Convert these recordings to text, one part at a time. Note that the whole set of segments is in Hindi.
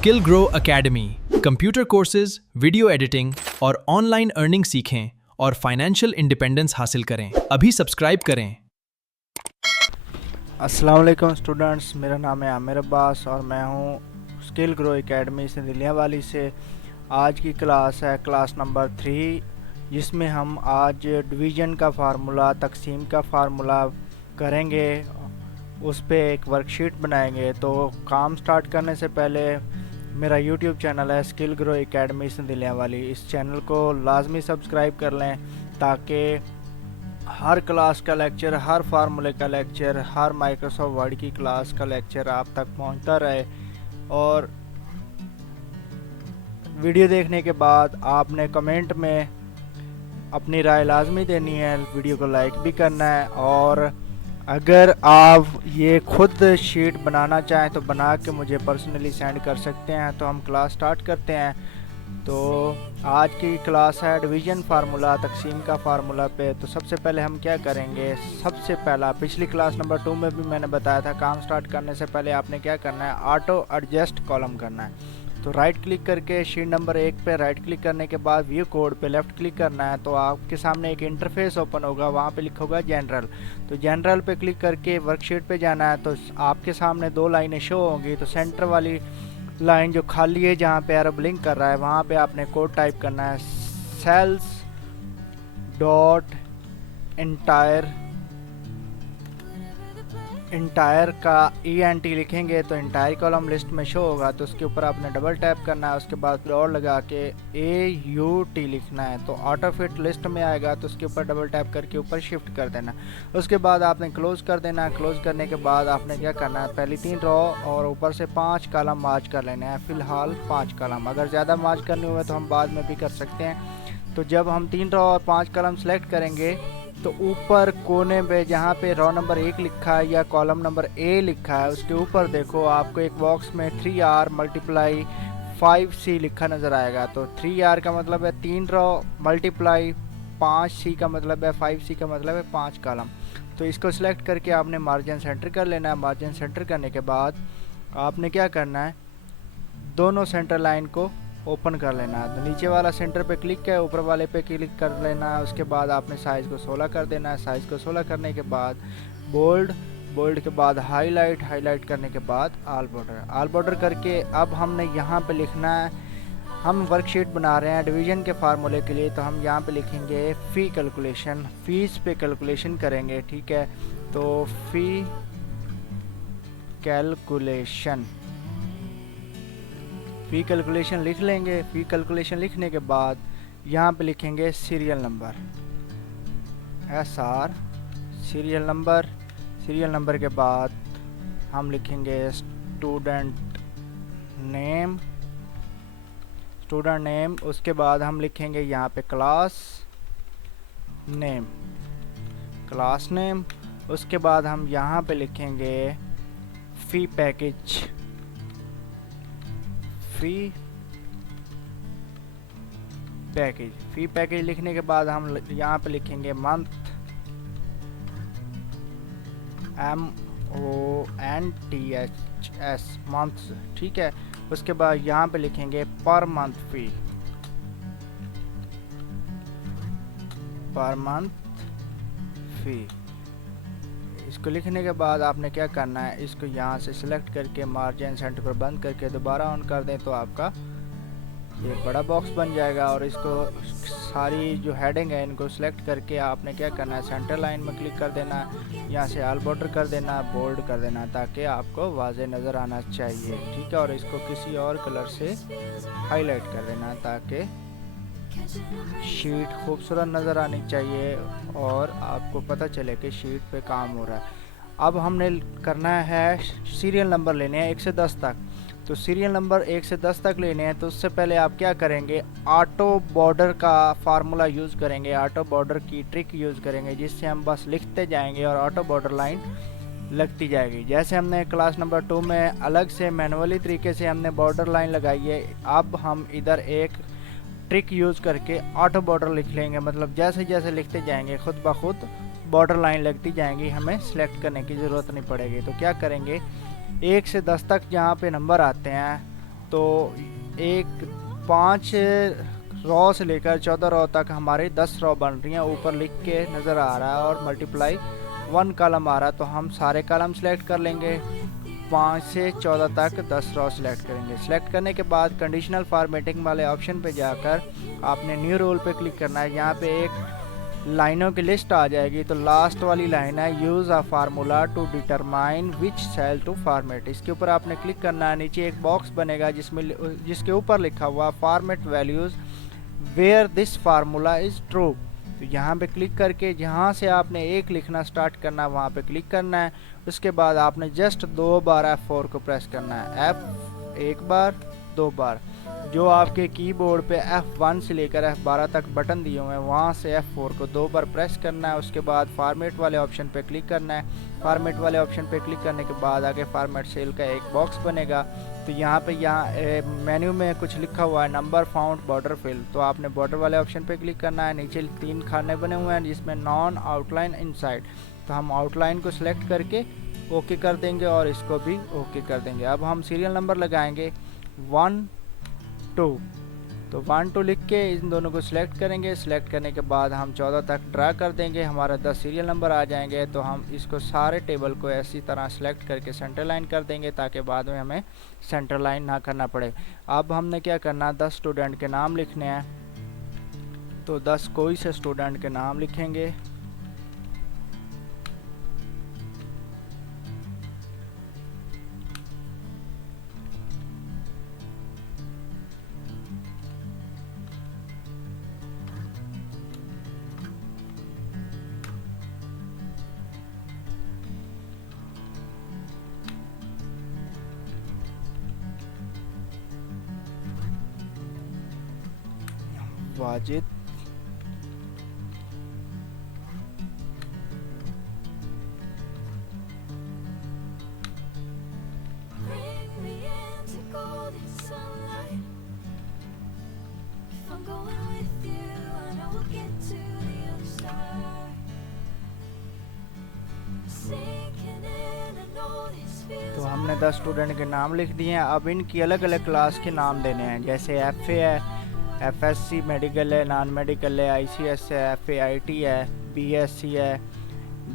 Skill grow academy computer courses, video editing और ऑनलाइन अर्निंग सीखें और फाइनेंशियल इंडिपेंडेंस हासिल करें। अभी सब्सक्राइब करें। अस्सलाम वालेकुम स्टूडेंट्स, मेरा नाम है आमिर अब्बास और मैं हूँ स्किल ग्रो एकेडमी से दिलियावाली से। आज की क्लास है क्लास नंबर 3, जिसमें हम आज डिवीज़न का फार्मूला, तकसीम का फार्मूला करेंगे। उस पे एक वर्कशीट बनाएंगे। तो काम स्टार्ट करने से पहले मेरा यूट्यूब चैनल है स्किल ग्रो एकेडमी से दिलियावाली, इस चैनल को लाजमी सब्सक्राइब कर लें ताकि हर क्लास का लेक्चर, हर फार्मूले का लेक्चर, हर माइक्रोसॉफ्ट वर्ड की क्लास का लेक्चर आप तक पहुंचता रहे। और वीडियो देखने के बाद आपने कमेंट में अपनी राय लाजमी देनी है, वीडियो को लाइक भी करना है। और अगर आप ये खुद शीट बनाना चाहें तो बना के मुझे पर्सनली सेंड कर सकते हैं। तो हम क्लास स्टार्ट करते हैं। तो आज की क्लास है डिवीज़न फार्मूला, तकसीम का फार्मूला पे। तो सबसे पहले हम क्या करेंगे, सबसे पहला पिछली क्लास नंबर 2 में भी मैंने बताया था, काम स्टार्ट करने से पहले आपने क्या करना है, ऑटो एडजस्ट कॉलम करना है। तो राइट क्लिक करके शीट नंबर 1 पे राइट क्लिक करने के बाद व्यू कोड पे लेफ़्ट क्लिक करना है। तो आपके सामने एक इंटरफेस ओपन होगा, वहाँ पे लिखा होगा जनरल। तो जनरल पे क्लिक करके वर्कशीट पे जाना है। तो आपके सामने 2 लाइनें शो होंगी। तो सेंटर वाली लाइन जो खाली है, जहाँ पे एरो ब्लिंक कर रहा है, वहाँ पे आपने कोड टाइप करना है, सेल्स डॉट इंटायर का ENT लिखेंगे तो इंटायर कॉलम लिस्ट में शो होगा। तो उसके ऊपर आपने डबल टैप करना है, उसके बाद डॉट लगा के AUT लिखना है। तो ऑटो फिट लिस्ट में आएगा। तो उसके ऊपर डबल टैप करके ऊपर शिफ्ट कर देना। उसके बाद आपने क्लोज कर देना है। क्लोज करने के बाद आपने क्या करना है, पहली 3 रो और ऊपर से 5 कॉलम मार्च कर लेना है। फ़िलहाल 5 कॉलम, अगर ज़्यादा मार्च करने हुए तो हम बाद में भी कर सकते हैं। तो जब हम 3 रो और 5 कॉलम सेलेक्ट करेंगे तो ऊपर कोने पे जहाँ पे रो नंबर 1 लिखा है या कॉलम नंबर A लिखा है, उसके ऊपर देखो आपको एक बॉक्स में 3R मल्टीप्लाई 5C लिखा नज़र आएगा। तो 3R का मतलब है 3 रो मल्टीप्लाई 5C का मतलब है 5C का मतलब है 5 कॉलम। तो इसको सिलेक्ट करके आपने मार्जिन सेंटर कर लेना है। मार्जिन सेंटर करने के बाद आपने क्या करना है, दोनों सेंटर लाइन को ओपन कर लेना है। तो नीचे वाला सेंटर पे क्लिक है, ऊपर वाले पे क्लिक कर लेना है। उसके बाद आपने साइज़ को 16 कर देना है। साइज़ को 16 करने के बाद बोल्ड के बाद हाईलाइट करने के बाद ऑल बॉर्डर करके अब हमने यहाँ पे लिखना है, हम वर्कशीट बना रहे हैं डिवीज़न के फार्मूले के लिए। तो हम यहाँ पे लिखेंगे फ़ी कैलकुलेशन, फीस पे कैलकुलेशन करेंगे, ठीक है। तो फ़ी कैलकुलेशन लिख लेंगे। फ़ी कैलकुलेशन लिखने के बाद यहाँ पे लिखेंगे serial number, SR serial number के बाद हम लिखेंगे स्टूडेंट नेम। उसके बाद हम लिखेंगे यहाँ पे क्लास नेम। उसके बाद हम यहाँ पे लिखेंगे फ़ी पैकेज लिखने के बाद हम यहाँ पे लिखेंगे मंथ, MONTHS मंथ्स, ठीक है। उसके बाद यहाँ पे लिखेंगे पर मंथ फी। इसको लिखने के बाद आपने क्या करना है, इसको यहाँ से सिलेक्ट करके मार्जिन सेंटर पर बंद करके दोबारा ऑन कर दें तो आपका ये बड़ा बॉक्स बन जाएगा। और इसको सारी जो हेडिंग है इनको सिलेक्ट करके आपने क्या करना है, सेंटर लाइन में क्लिक कर देना, यहाँ से ऑल बॉर्डर कर देना, बोल्ड कर देना ताकि आपको वाज़े नज़र आना चाहिए, ठीक है। और इसको किसी और कलर से हाईलाइट कर देना ताकि शीट खूबसूरत नज़र आनी चाहिए और आपको पता चले कि शीट पे काम हो रहा है। अब हमने करना है सीरियल नंबर लेने हैं 1 से 10 तक। तो सीरियल नंबर 1 से 10 तक लेने हैं। तो उससे पहले आप क्या करेंगे, ऑटो बॉर्डर का फार्मूला यूज़ करेंगे, ऑटो बॉर्डर की ट्रिक यूज़ करेंगे, जिससे हम बस लिखते जाएंगे और ऑटो बॉर्डर लाइन लगती जाएगी। जैसे हमने क्लास नंबर 2 में अलग से मैनुअली तरीके से हमने बॉर्डर लाइन लगाई है, अब हम इधर एक ट्रिक यूज़ करके ऑटो बॉर्डर लिख लेंगे। मतलब जैसे जैसे लिखते जाएंगे खुद ब खुद बॉर्डर लाइन लगती जाएंगी, हमें सिलेक्ट करने की ज़रूरत नहीं पड़ेगी। तो क्या करेंगे, 1 से 10 तक जहाँ पे नंबर आते हैं तो एक 5 रो से लेकर 14 रो तक हमारी 10 रो बन रही हैं, ऊपर लिख के नज़र आ रहा है, और मल्टीप्लाई 1 कॉलम आ रहा है। तो हम सारे कॉलम सेलेक्ट कर लेंगे, 5 से 14 तक 10 रो सेलेक्ट करेंगे। सेलेक्ट करने के बाद कंडीशनल फॉर्मेटिंग वाले ऑप्शन पे जाकर आपने न्यू रोल पे क्लिक करना है। यहाँ पे एक लाइनों की लिस्ट आ जाएगी, तो लास्ट वाली लाइन है use a formula to determine which cell to format. इसके ऊपर आपने क्लिक करना है। नीचे एक बॉक्स बनेगा जिसके ऊपर लिखा हुआ format values where this formula is true. तो यहाँ पे क्लिक करके जहाँ से आपने एक लिखना स्टार्ट करना है वहाँ पे क्लिक करना है। उसके बाद आपने जस्ट 2 बार F4 को प्रेस करना है, F 1 बार 2 बार। जो आपके कीबोर्ड पे F1 से लेकर F12 तक बटन दिए हुए हैं वहाँ से F4 को 2 बार प्रेस करना है। उसके बाद फॉर्मेट वाले ऑप्शन पे क्लिक करना है। फॉर्मेट वाले ऑप्शन पे क्लिक करने के बाद आगे फॉर्मेट सेल का एक बॉक्स बनेगा। तो यहाँ मेन्यू में कुछ लिखा हुआ है नंबर फाउंड बॉर्डर फिल, तो आपने बॉर्डर वाले ऑप्शन पे क्लिक करना है। नीचे 3 खाने बने हुए हैं जिसमें नॉन आउटलाइन इनसाइड, तो हम आउटलाइन को सिलेक्ट करके ओके कर देंगे और इसको भी ओके कर देंगे। अब हम सीरियल नंबर लगाएंगे 1 2, तो 1 2 लिख के इन दोनों को सिलेक्ट करेंगे। सिलेक्ट करने के बाद हम 14 तक ड्रा कर देंगे, हमारा 10 सीरियल नंबर आ जाएंगे। तो हम इसको सारे टेबल को ऐसी तरह सिलेक्ट करके सेंटर लाइन कर देंगे ताकि बाद में हमें सेंटर लाइन ना करना पड़े। अब हमने क्या करना, 10 स्टूडेंट के नाम लिखने हैं, तो 10 कोई से स्टूडेंट के नाम लिखेंगे। वाजिद, तो हमने 10 स्टूडेंट के नाम लिख दिए हैं। अब इनकी अलग अलग क्लास के नाम देने हैं, जैसे FA है, FSC मेडिकल है, नॉन मेडिकल है, ICS है, FAIT है, BSc है,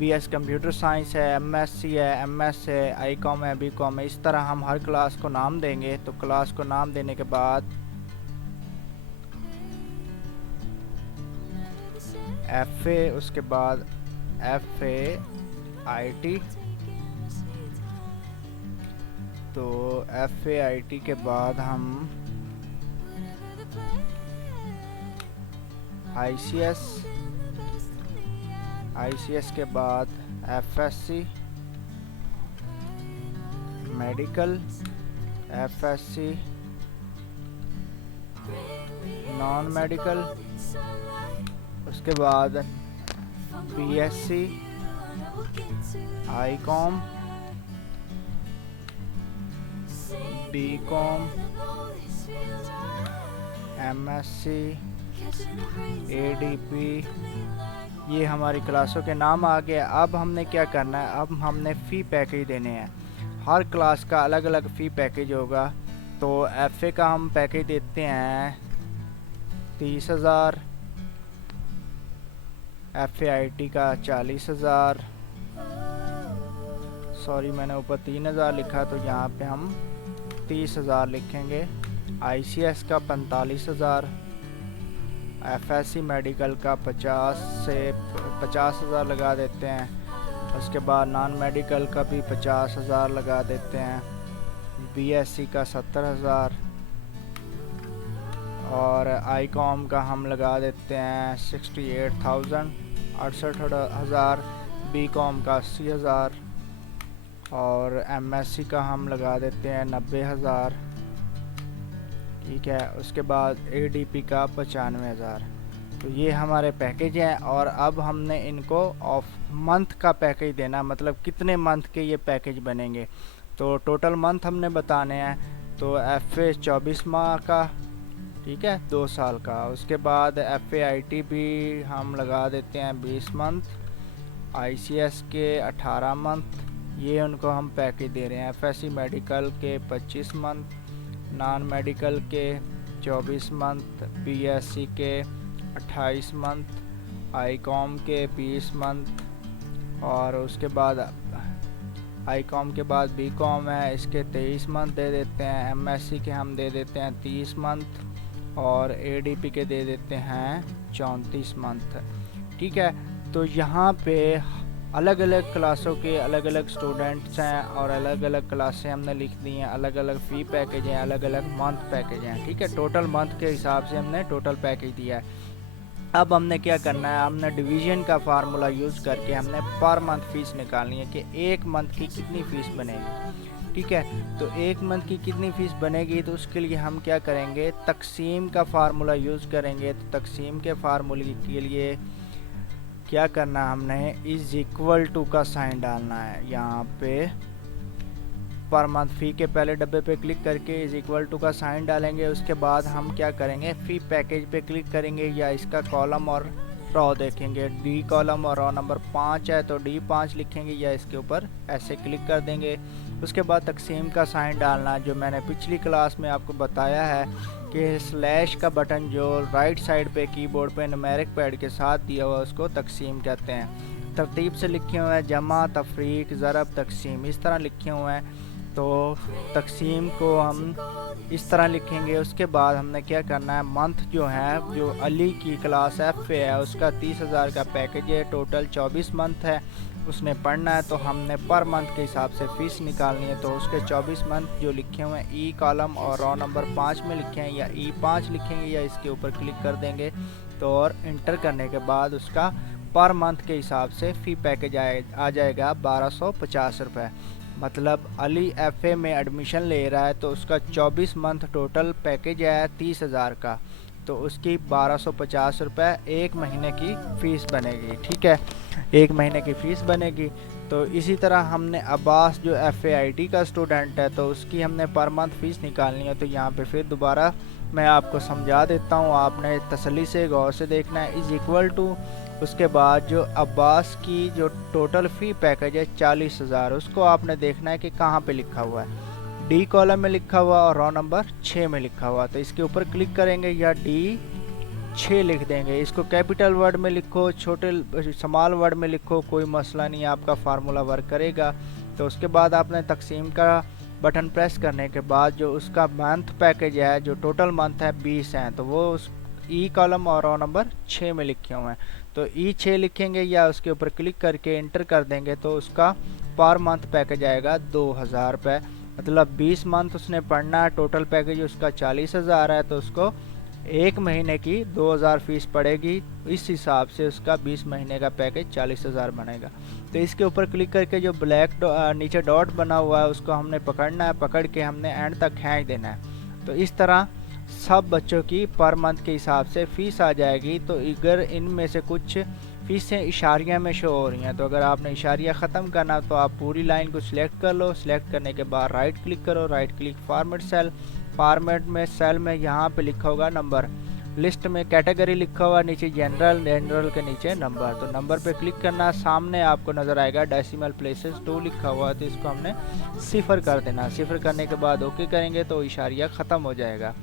BS कंप्यूटर साइंस है, MSc है, MS है, ICOM है, BCom है। इस तरह हम हर क्लास को नाम देंगे। तो क्लास को नाम देने के बाद FA, उसके बाद FAIT, तो FAIT के बाद हम ICS के बाद FSC medical, FSC non medical, उसके बाद BSc, ICOM, BCom, MSc, ADP, ये हमारी क्लासों के नाम आ गए। अब हमने क्या करना है, अब हमने फ़ी पैकेज देने हैं। हर क्लास का अलग अलग फ़ी पैकेज होगा। तो FA का हम पैकेज देते हैं 30,000, FAIT का 40,000, सॉरी मैंने ऊपर 3,000 लिखा तो यहाँ पे हम 30,000 लिखेंगे। ICS का 45,000, FSC मेडिकल का 50,000 लगा देते हैं। उसके बाद नॉन मेडिकल का भी 50,000 लगा देते हैं। BSc का 70,000 और ICOM का हम लगा देते हैं 68,000, BCom का 80,000 और MSc का हम लगा देते हैं 90,000। ठीक है, उसके बाद ADP का 95,000। तो ये हमारे पैकेज हैं। और अब हमने इनको ऑफ मंथ का पैकेज देना, मतलब कितने मंथ के ये पैकेज बनेंगे। तो टोटल मंथ हमने बताने हैं। तो FA 24 माह का, ठीक है, 2 साल का। उसके बाद FAIT भी हम लगा देते हैं 20 मंथ, ICS के 18 मंथ, ये उनको हम पैकेज दे रहे हैं। FSC मेडिकल के 25 मंथ, नॉन मेडिकल के 24 मंथ, बीएससी के 28 मंथ, आईकॉम के 20 मंथ, और उसके बाद आईकॉम के बाद बीकॉम है, इसके 23 मंथ दे देते हैं। एमएससी के हम दे देते हैं 30 मंथ, और एडीपी के दे देते हैं 34 मंथ। ठीक है, तो यहाँ पे अलग अलग क्लासों के अलग अलग स्टूडेंट्स हैं और अलग अलग क्लासें हमने लिख दी हैं, अलग अलग फ़ी पैकेज हैं, अलग अलग मंथ पैकेज हैं। ठीक है, टोटल मंथ के हिसाब से हमने टोटल पैकेज दिया है। अब हमने क्या करना है, हमने डिवीज़न का फार्मूला यूज़ करके हमने पर मंथ फ़ीस निकालनी है कि एक मंथ की कितनी फ़ीस बनेगी। ठीक है, तो एक मंथ की कितनी फ़ीस बनेगी, तो उसके लिए हम क्या करेंगे, तकसीम का फार्मूला यूज़ करेंगे। तो तकसीम के फार्मूले के लिए क्या करना है, हमने इज़ इक्वल टू का साइन डालना है यहाँ पे। पर मंथ फ़ी के पहले डब्बे पे क्लिक करके इज़ इक्वल टू का साइन डालेंगे। उसके बाद हम क्या करेंगे, फ़ी पैकेज पे क्लिक करेंगे या इसका कॉलम और रो देखेंगे। डी कॉलम और रो नंबर 5 है तो D5 लिखेंगे या इसके ऊपर ऐसे क्लिक कर देंगे। उसके बाद तकसीम का साइन डालना, जो मैंने पिछली क्लास में आपको बताया है कि स्लैश का बटन जो राइट साइड पे कीबोर्ड पे न्यूमेरिक पैड के साथ दिया हुआ उसको तकसीम कहते हैं। तरतीब से लिखे हुए हैं, जमा, तफरीक, ज़रब, तकसीम, इस तरह लिखे हुए हैं। तो तकसीम को हम इस तरह लिखेंगे। उसके बाद हमने क्या करना है, मंथ जो है, जो अली की क्लास एफ है उसका 30,000 का पैकेज है, टोटल 24 मंथ है, उसने पढ़ना है। तो हमने पर मंथ के हिसाब से फ़ीस निकालनी है। तो उसके 24 मंथ जो लिखे हुए हैं ई कॉलम और रो नंबर 5 में लिखे हैं या E5 लिखेंगे या इसके ऊपर क्लिक कर देंगे। तो और इंटर करने के बाद उसका पर मंथ के हिसाब से फ़ी पैकेज आ जाएगा 1250 रुपये। मतलब अली एफए में एडमिशन ले रहा है तो उसका 24 मंथ टोटल पैकेज है 30,000 का, तो उसकी 1250 रुपये एक महीने की फ़ीस बनेगी। ठीक है, एक महीने की फ़ीस बनेगी। तो इसी तरह हमने अब्बास जो FAIT का स्टूडेंट है तो उसकी हमने पर मंथ फ़ीस निकालनी है। तो यहाँ पे फिर दोबारा मैं आपको समझा देता हूँ, आपने तसल्ली से गौर से देखना है। इज़ इक्वल टू, उसके बाद जो अब्बास की जो टोटल फ़ी पैकेज है 40,000, उसको आपने देखना है कि कहाँ पे लिखा हुआ है। डी कॉलम में लिखा हुआ और रो नंबर 6 में लिखा हुआ। तो इसके ऊपर क्लिक करेंगे या D6 लिख देंगे। इसको कैपिटल वर्ड में लिखो, छोटे स्मॉल वर्ड में लिखो, कोई मसला नहीं, आपका फार्मूला वर्क करेगा। तो उसके बाद आपने तकसीम का बटन प्रेस करने के बाद जो उसका मंथ पैकेज है, जो टोटल मंथ है 20 हैं, तो वो उस ई कॉलम और रो नंबर 6 में लिखे हुए हैं। तो E6 लिखेंगे या उसके ऊपर क्लिक करके इंटर कर देंगे तो उसका पर मंथ पैकेज आएगा 2,000 रुपये। मतलब 20 मंथ उसने पढ़ना है, टोटल पैकेज उसका 40,000 है, तो उसको एक महीने की 2,000 फ़ीस पड़ेगी। इस हिसाब से उसका 20 महीने का पैकेज 40,000 बनेगा। तो इसके ऊपर क्लिक करके जो ब्लैक नीचे डॉट बना हुआ है उसको हमने पकड़ना है, पकड़ के हमने एंड तक खींच देना है। तो इस तरह सब बच्चों की पर मंथ के हिसाब से फ़ीस आ जाएगी। तो अगर इनमें से कुछ फ़ीसें इशारिया में शो हो रही हैं, तो अगर आपने इशारिया ख़त्म करना तो आप पूरी लाइन को सिलेक्ट कर लो। सिलेक्ट करने के बाद राइट क्लिक करो, right click format cell, format में सेल में यहाँ पे लिखा होगा नंबर, लिस्ट में कैटेगरी लिखा हुआ, नीचे जनरल, जनरल के नीचे नंबर। तो नंबर पे क्लिक करना, सामने आपको नज़र आएगा डेसिमल प्लेसेस 2 लिखा हुआ है, तो इसको हमने 0 कर देना। 0 करने के बाद ओके करेंगे तो इशारिया ख़त्म हो जाएगा।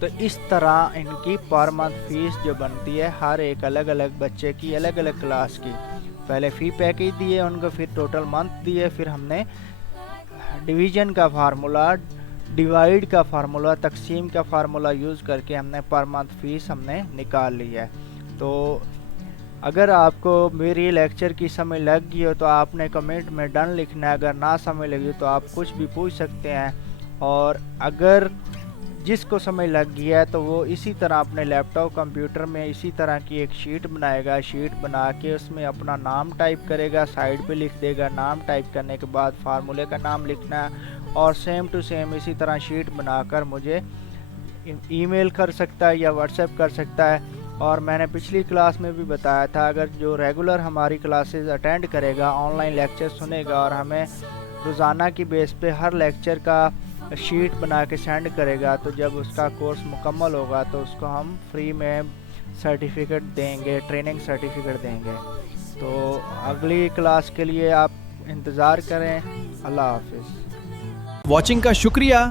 तो इस तरह इनकी पर मंथ फ़ीस जो बनती है हर एक अलग अलग बच्चे की, अलग अलग क्लास की। पहले फ़ी पैकेज दिए उनको, फिर टोटल मंथ दिए, फिर हमने डिवीज़न का फार्मूला, डिवाइड का फार्मूला, तकसीम का फार्मूला यूज़ करके हमने पर मंथ फ़ीस हमने निकाल ली है। तो अगर आपको मेरी लेक्चर की समझ लग गई हो तो आपने कमेंट में डन लिखना है। अगर ना समझ लगी हो तो आप कुछ भी पूछ सकते हैं। और अगर जिसको समझ लग गया है तो वो इसी तरह अपने लैपटॉप कंप्यूटर में इसी तरह की एक शीट बनाएगा। शीट बना के उसमें अपना नाम टाइप करेगा, साइड पे लिख देगा। नाम टाइप करने के बाद फार्मूले का नाम लिखना है और सेम टू सेम इसी तरह शीट बनाकर मुझे ईमेल कर सकता है या व्हाट्सएप कर सकता है। और मैंने पिछली क्लास में भी बताया था, अगर जो रेगुलर हमारी क्लासेस अटेंड करेगा, ऑनलाइन लेक्चर सुनेगा और हमें रोज़ाना की बेस पे हर लेक्चर का शीट बना के सेंड करेगा, तो जब उसका कोर्स मुकम्मल होगा तो उसको हम फ्री में सर्टिफिकेट देंगे, ट्रेनिंग सर्टिफिकेट देंगे। तो अगली क्लास के लिए आप इंतज़ार करें। अल्लाह हाफिज़। वॉचिंग का शुक्रिया।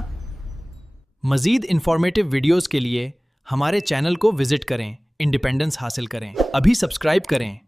मजीद इंफॉर्मेटिव वीडियोस के लिए हमारे चैनल को विजिट करें, इंडिपेंडेंस हासिल करें। अभी सब्सक्राइब करें।